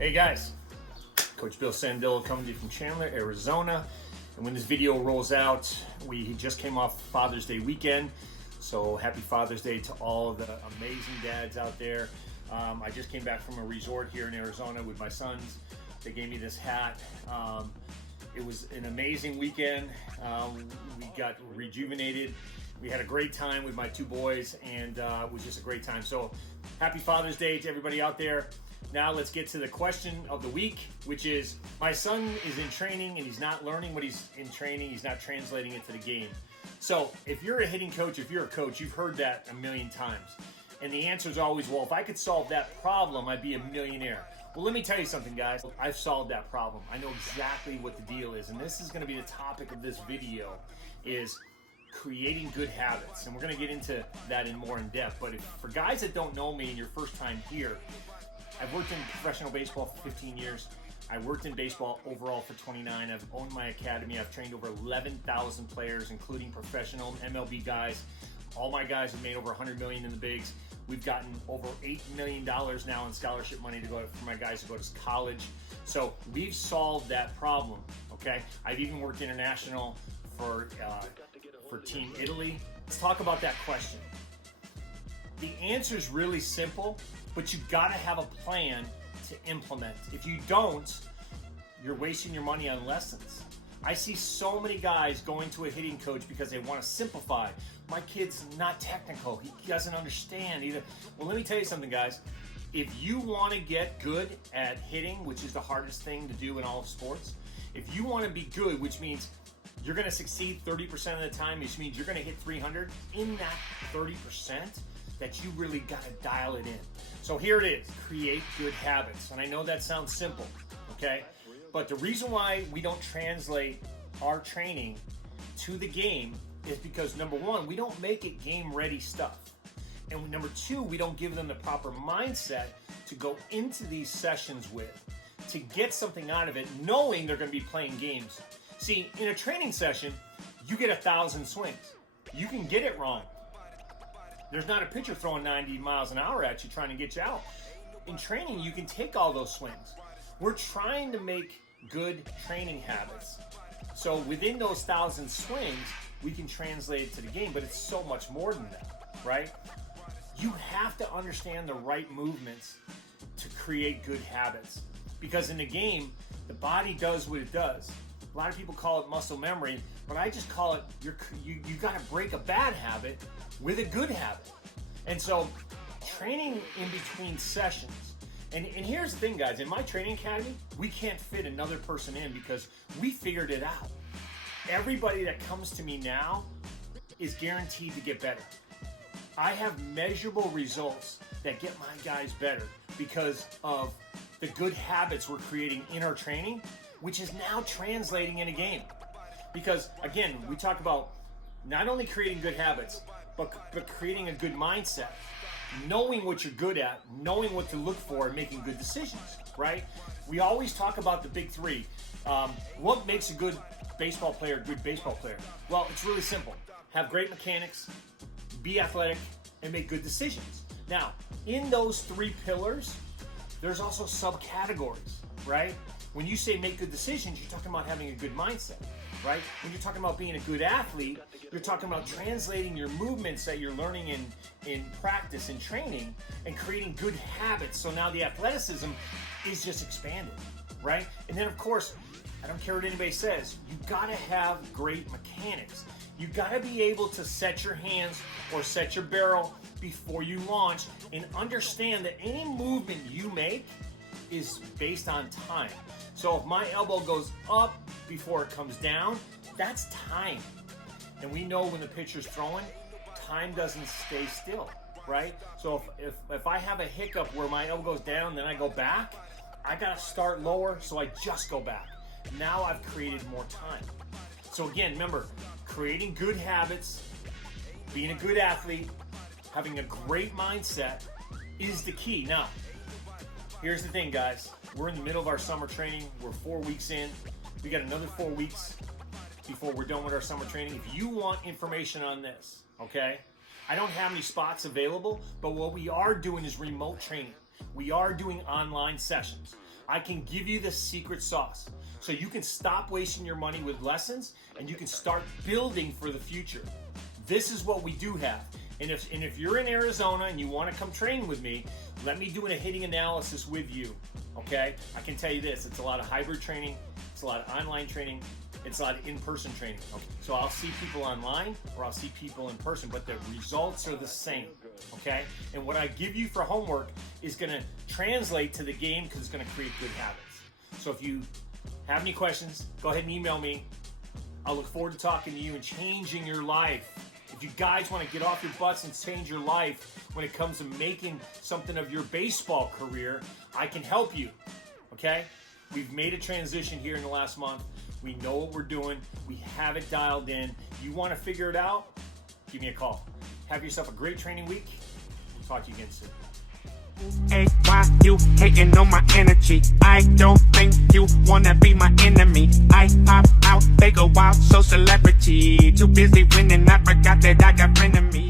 Hey guys, Coach Bill Sandillo coming to you from Chandler, Arizona. And when this video rolls out, we just came off Father's Day weekend. So happy Father's Day to all of the amazing dads out there. I just came back from a resort here in Arizona with my sons. They gave me this hat. It was an amazing weekend. We got rejuvenated. We had a great time with my two boys, and it was just a great time. So happy Father's Day to everybody out there. Now let's get to the question of the week, which is, my son is in training and he's not learning what he's in training. He's not translating it to the game. So if you're a hitting coach, if you're a coach, you've heard that a million times. And the answer is always, well, if I could solve that problem, I'd be a millionaire. Well, let me tell you something, guys. I've solved that problem. I know exactly what the deal is. And this is going to be the topic of this video, is creating good habits. And we're going to get into that more in depth. But for guys that don't know me and your first time here, I've worked in professional baseball for 15 years. I worked in baseball overall for 29. I've owned my academy. I've trained over 11,000 players, including professional MLB guys. All my guys have made over $100 million in the bigs. We've gotten over $8 million now in scholarship money to go for my guys to go to college. So we've solved that problem, okay? I've even worked international for Team Italy. Let's talk about that question. The answer is really simple, but you've got to have a plan to implement. If you don't, you're wasting your money on lessons. I see so many guys going to a hitting coach because they want to simplify. My kid's not technical. He doesn't understand either. Well, let me tell you something, guys. If you want to get good at hitting, which is the hardest thing to do in all of sports, if you want to be good, which means you're going to succeed 30% of the time, which means you're going to hit 300, in that 30%, that you really got to dial it in. So here it is, create good habits. And I know that sounds simple, okay? But the reason why we don't translate our training to the game is because, number one, we don't make it game-ready stuff. And number two, we don't give them the proper mindset to go into these sessions with, to get something out of it, knowing they're going to be playing games. See, in a training session, you get 1,000 swings. You can get it wrong. There's not a pitcher throwing 90 miles an hour at you trying to get you out. In training, you can take all those swings. We're trying to make good training habits. So within those 1,000 swings, we can translate it to the game, but it's so much more than that, right? You have to understand the right movements to create good habits. Because in the game, the body does what it does. A lot of people call it muscle memory, but I just call it, you got to break a bad habit with a good habit. And so training in between sessions, and here's the thing, guys, in my training academy, we can't fit another person in because we figured it out. Everybody that comes to me now is guaranteed to get better. I have measurable results that get my guys better because of the good habits we're creating in our training, which is now translating in a game. Because again, we talk about not only creating good habits, but creating a good mindset, knowing what you're good at, knowing what to look for, and making good decisions, right? We always talk about the big three. What makes a good baseball player a good baseball player? Well, it's really simple. Have great mechanics, be athletic, and make good decisions. Now, in those three pillars, there's also subcategories, right? When you say make good decisions, you're talking about having a good mindset, right? When you're talking about being a good athlete, you're talking about translating your movements that you're learning in practice and training and creating good habits. So now the athleticism is just expanded, right? And then, of course, I don't care what anybody says, you gotta have great mechanics. You gotta be able to set your hands or set your barrel before you launch and understand that any movement you make is based on time. So if my elbow goes up before it comes down, that's time. And we know when the pitcher's throwing, time doesn't stay still, right? So if I have a hiccup where my elbow goes down, then I go back, I gotta start lower, so I just go back. Now I've created more time. So again, remember, creating good habits, being a good athlete, having a great mindset is the key. Now, here's the thing, guys. We're in the middle of our summer training. We're 4 weeks in. We got another 4 weeks before we're done with our summer training. If you want information on this, okay, I don't have any spots available, but what we are doing is remote training. We are doing online sessions. I can give you the secret sauce so you can stop wasting your money with lessons and you can start building for the future. This is what we do have. And if you're in Arizona and you want to come train with me, let me do a hitting analysis with you, okay? I can tell you this, it's a lot of hybrid training, it's a lot of online training, it's a lot of in-person training. Okay? So I'll see people online or I'll see people in person, but the results are the same, okay? And what I give you for homework is gonna translate to the game because it's gonna create good habits. So if you have any questions, go ahead and email me. I'll look forward to talking to you and changing your life. If you guys want to get off your butts and change your life when it comes to making something of your baseball career, I can help you, okay? We've made a transition here in the last month. We know what we're doing. We have it dialed in. You want to figure it out? Give me a call. Have yourself a great training week. We'll talk to you again soon. Hey, why you hating on my energy? I don't think you wanna be my enemy. I pop out, they go wild, so celebrity. Too busy winning, I forgot that I got frenemies.